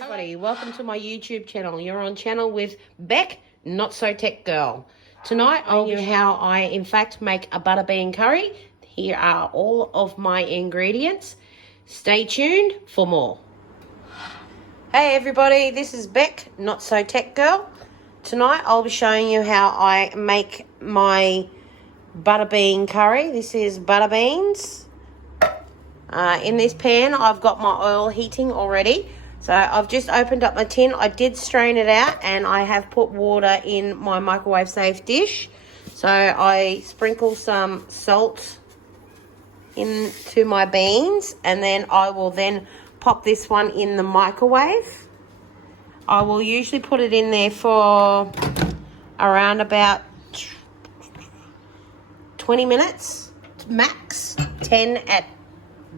everybody, welcome to my YouTube channel. You're on channel with Beck, Not So Tech Girl. Tonight I'll show you how I in fact make a butter bean curry. Here are all of my ingredients. Stay tuned for more. Hey everybody, this is Beck, Not So Tech Girl. Tonight I'll be showing you how I make my butter bean curry. This is butter beans. In this pan I've got my oil heating already. So I've just opened up my tin. I did strain it out and I have put water in my microwave safe dish. So I sprinkle some salt into my beans and then I will then pop this one in the microwave. I will usually put it in there for around about 20 minutes max, 10 at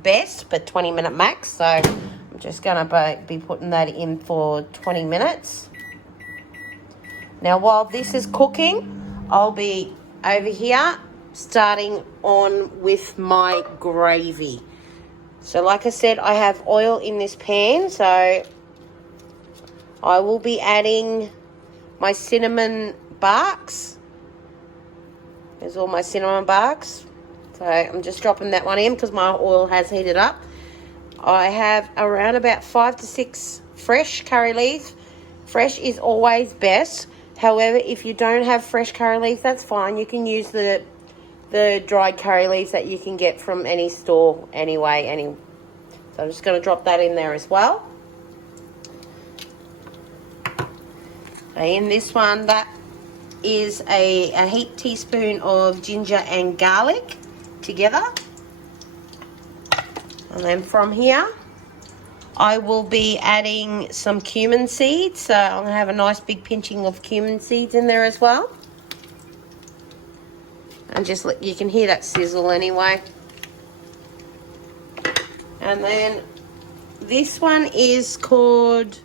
best, but 20-minute max. So I'm just going to be putting that in for 20 minutes. Now while this is cooking, I'll be over here starting on with my gravy. So like I said, I have oil in this pan, so I will be adding my cinnamon barks. There's all my cinnamon barks. So I'm just dropping that one in because my oil has heated up. I have around about 5 to 6 fresh curry leaves. Fresh is always best. However, if you don't have fresh curry leaves, that's fine. You can use the dried curry leaves that you can get from any store anyway. So I'm just going to drop that in there as well. In this one, that is a heaped teaspoon of ginger and garlic together. And then from here I will be adding some cumin seeds. So I'm going to have a nice big pinching of cumin seeds in there as well. And just you can hear that sizzle anyway. And then this one is called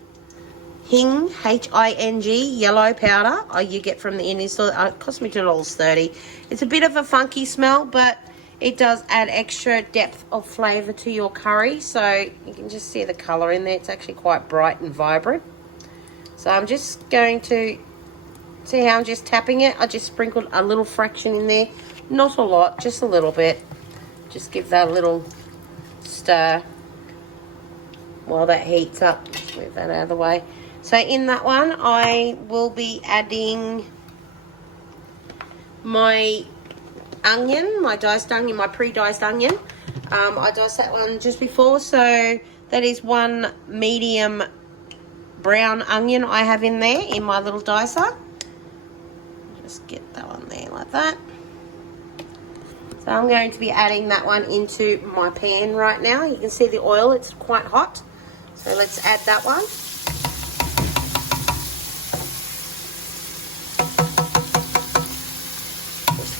Hing, H-I-N-G, yellow powder. You get from the Indian store. It cost me $2.30. It's a bit of a funky smell, but it does add extra depth of flavour to your curry. So you can just see the colour in there. It's actually quite bright and vibrant. So I'm just going to see how I'm just tapping it. I just sprinkled a little fraction in there. Not a lot, just a little bit. Just give that a little stir while that heats up. Just move that out of the way. So in that one, I will be adding my onion, my diced onion, my pre-diced onion. I diced that one just before, so that is one medium brown onion I have in there in my little dicer. Just get that one there like that. So I'm going to be adding that one into my pan right now. You can see the oil, it's quite hot. So let's add that one.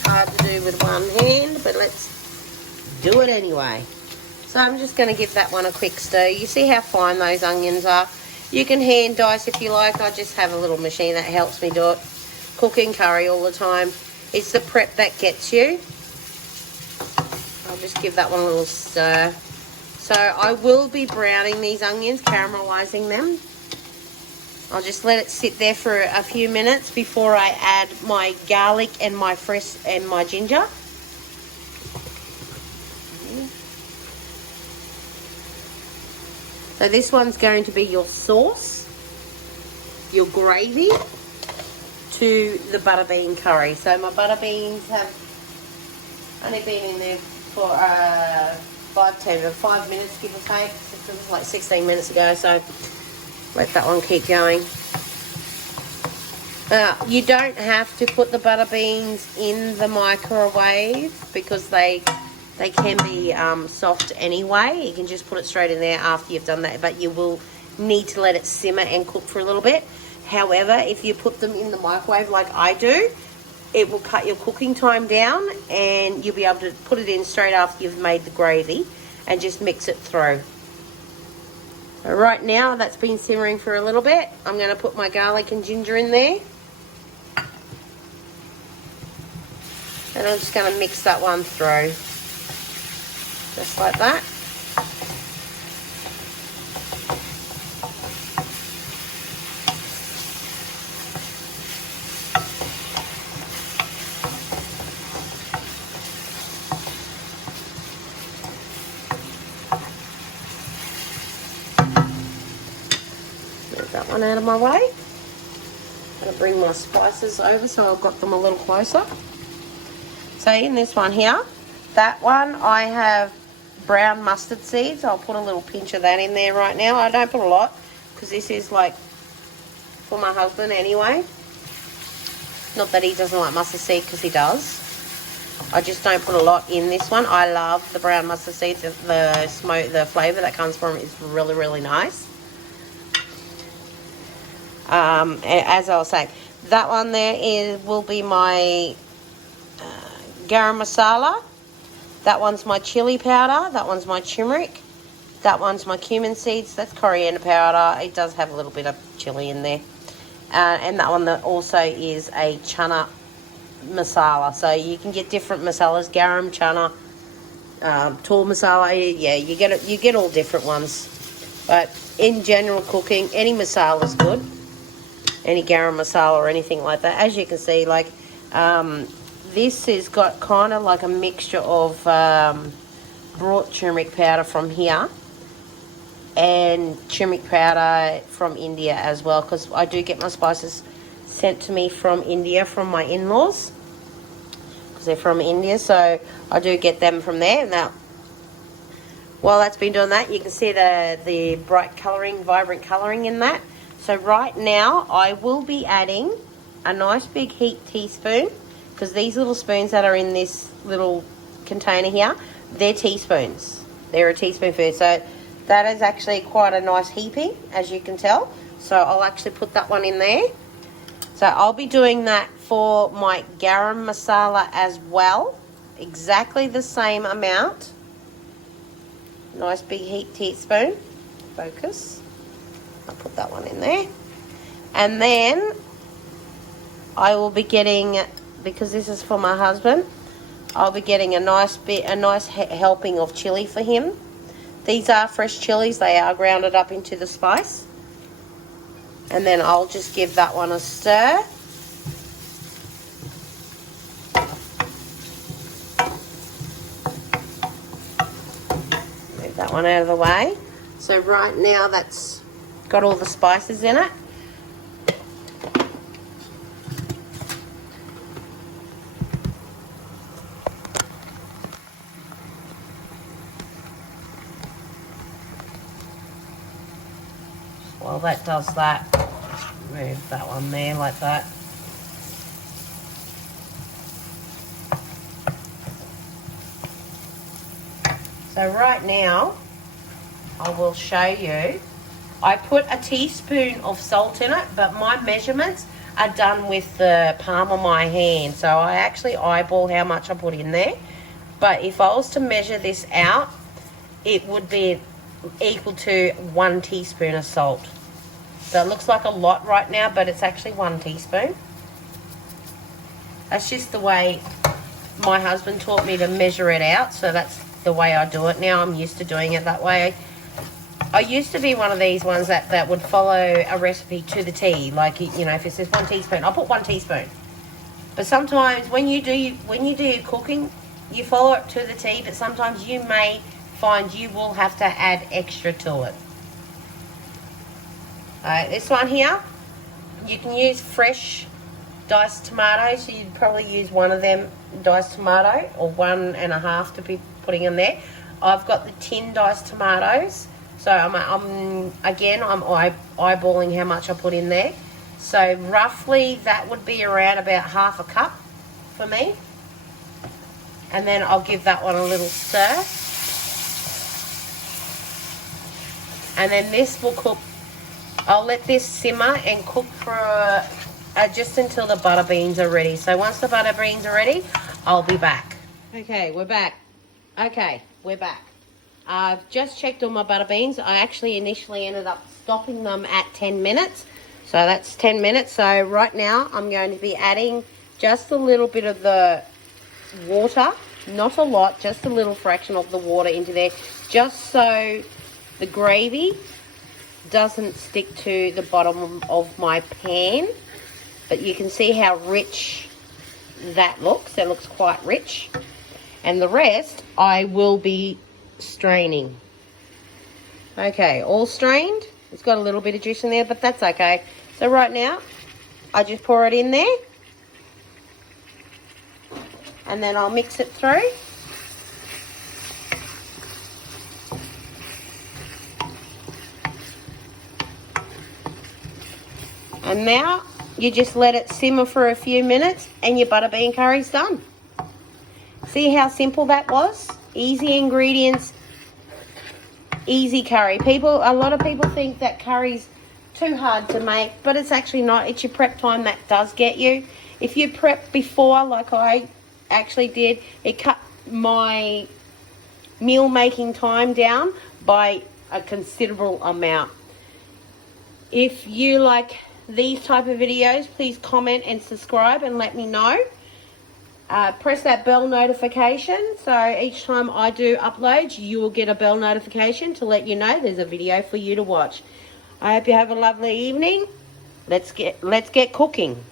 Hard to do with one hand, but let's do it anyway. So I'm just going to give that one a quick stir. You see how fine those onions are. You can hand dice if you like. I just have a little machine that helps me do it. Cooking curry all the time, it's the prep that gets you. I'll just give that one a little stir. So I will be browning these onions, caramelizing them. I'll just let it sit there for a few minutes before I add my garlic and my fresh and my ginger. So this one's going to be your sauce, your gravy to the butter bean curry. So my butter beans have only been in there for 5 minutes, give or take. It was like 16 minutes ago, so let that one keep going. You don't have to put the butter beans in the microwave because they can be soft anyway. You can just put it straight in there after you've done that, but you will need to let it simmer and cook for a little bit. However, if you put them in the microwave like I do, it will cut your cooking time down and you'll be able to put it in straight after you've made the gravy and just mix it through. So right now that's been simmering for a little bit. I'm going to put my garlic and ginger in there. And I'm just going to mix that one through. Just like that. that one out of my way. I'm going to bring my spices over so I've got them a little closer. So in this one here, that one I have brown mustard seeds. I'll put a little pinch of that in there right now. I don't put a lot because this is like for my husband anyway. Not that he doesn't like mustard seed, because he does. I just don't put a lot in this one. I love the brown mustard seeds. The smoke, the flavour that comes from it is really, really nice. As I was saying, that one there will be my garam masala. That one's my chili powder. That one's my turmeric. That one's my cumin seeds. That's coriander powder. It does have a little bit of chili in there. And that one that also is a chana masala. So you can get different masalas, garam, chana, tul masala. Yeah, you get all different ones. But in general cooking, any masala is good. Any garam masala or anything like that. As you can see, like this has got kind of like a mixture of brought turmeric powder from here and turmeric powder from India as well, because I do get my spices sent to me from India from my in-laws, because they're from India, so I do get them from there. Now, while that's been doing that, you can see the bright colouring, vibrant colouring in that. So right now, I will be adding a nice big heat teaspoon, because these little spoons that are in this little container here, they're teaspoons. They're a teaspoon. So that is actually quite a nice heaping, as you can tell. So I'll actually put that one in there. So I'll be doing that for my garam masala as well. Exactly the same amount. Nice big heat teaspoon. Focus. I'll put that one in there. And then I will be getting, because this is for my husband, I'll be getting a nice helping of chili for him. These are fresh chilies. They are grounded up into the spice. And then I'll just give that one a stir. Move that one out of the way. So right now that's got all the spices in it. While that does that, move that one there like that. So right now, I will show you. I put a teaspoon of salt in it, but my measurements are done with the palm of my hand. So I actually eyeball how much I put in there. But if I was to measure this out, it would be equal to 1 teaspoon of salt. So it looks like a lot right now, but it's actually 1 teaspoon. That's just the way my husband taught me to measure it out, so that's the way I do it now. I'm used to doing it that way. I used to be one of these ones that would follow a recipe to the T. Like, you know, if it says 1 teaspoon, I'll put 1 teaspoon. But sometimes when you do your cooking, you follow it to the T, but sometimes you may find you will have to add extra to it. This one here, you can use fresh diced tomatoes. So you'd probably use one of them diced tomato, or 1.5 to be putting in there. I've got the tin diced tomatoes, so I'm eyeballing how much I put in there. So roughly that would be around about 1/2 cup for me. And then I'll give that one a little stir. And then this will cook. I'll let this simmer and cook for just until the butter beans are ready. So once the butter beans are ready, I'll be back. Okay, we're back. I've just checked all my butter beans. I actually initially ended up stopping them at 10 minutes. So that's 10 minutes. So right now I'm going to be adding just a little bit of the water. Not a lot, just a little fraction of the water into there. Just so the gravy doesn't stick to the bottom of my pan, but you can see how rich that looks. It looks quite rich. And the rest I will be straining. Okay, all strained. It's got a little bit of juice in there, but that's okay. So right now, I just pour it in there. And then I'll mix it through. And now you just let it simmer for a few minutes and your butter bean curry's done. See how simple that was? Easy ingredients, easy curry. A lot of people think that curry's too hard to make, but it's actually not. It's your prep time that does get you. If you prep before, like I actually did, it cut my meal making time down by a considerable amount. If you like these type of videos, please comment and subscribe and let me know. Press that bell notification, so each time I do upload, you will get a bell notification to let you know there's a video for you to watch. I hope you have a lovely evening. Let's get cooking.